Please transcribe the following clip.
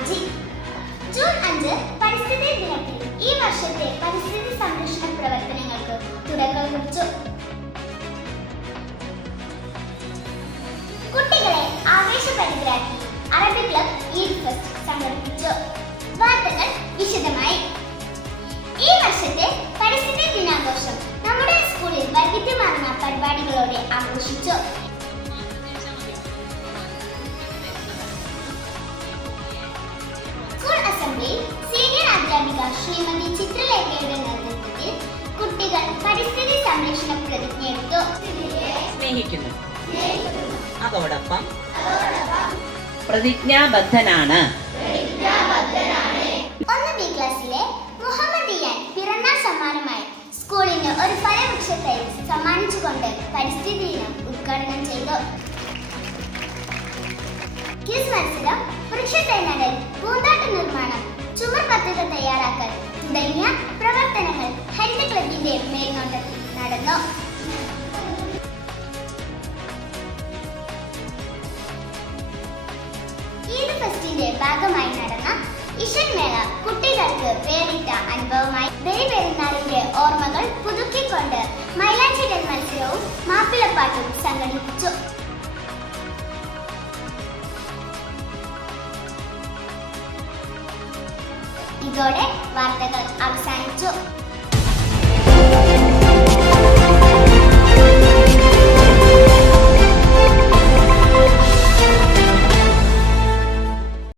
RG. June 5 പരിസ്ഥിതി ദിനത്തിൽ ഈ വർഷത്തെ പരിസ്ഥിതി സംരക്ഷണ പ്രവർത്തനങ്ങൾക്ക് തുടക്കം കുറിച്ചു. കുട്ടികളെ ആവേശഭരിതരാക്കി അറബി ക്ലബ് ഈദ് ഫെസ്റ്റ് സംഘടിപ്പിച്ചു. വാർത്തകൾ വിശദമായി. ഈ വർഷത്തെ പരിസ്ഥിതി ദിനാഘോഷം നമ്മുടെ സ്കൂളിൽ വൈവിധ്യമാർന്ന പരിപാടികളോടെ ആഘോഷിച്ചു. സ്കൂൾ അസംബ്ലിയിൽ സീനിയർ അധ്യാപിക ശ്രീമതി ചിത്രലേഖയുടെ നേതൃത്വത്തിൽ കുട്ടികൾ പരിസ്ഥിതി സംരക്ഷണ പ്രതിജ്ഞയെടുത്തു. സ്നേഹിക്കുന്നു, അതോടൊപ്പം പ്രതിജ്ഞാബദ്ധനാണ്. 1B ക്ലാസ്സിലെ മുഹമ്മദ് ഇയാൻ പിറന്നാൾ സമ്മാനമായി സ്കൂളിന് ഒരു ഫലവൃക്ഷത്തൈ സമ്മാനിച്ചുകൊണ്ട് പരിസ്ഥിതി ദിനം ഉദ്ഘാടനം ചെയ്തു. ക്വിസ് മത്സരം, വൃക്ഷത്തൈ നടൽ, പൂന്തോട്ട നിർമ്മാണം, ചുമർ പദ്ധതി തയ്യാറാക്കൽ തുടങ്ങിയ പ്രവർത്തനങ്ങൾ ഹരിത ക്ലബിന്റെ മേൽനോട്ടത്തിൽ നടന്നു. ഈദ് ഫെസ്റ്റിന്റെ ഭാഗമായി നടന്ന ഇഷൻ മേള കുട്ടികൾക്ക് വേറിട്ട അനുഭവമായി. ബലിപെരുന്നാളിന്റെ ഓർമ്മകൾ പുതുക്കിക്കൊണ്ട് മൈലാഞ്ചിടൽ മത്സരവും മാപ്പിളപ്പാട്ടും സംഘടിപ്പിച്ചു. ഇതോടെ വാർത്തകൾ അവസാനിച്ചു.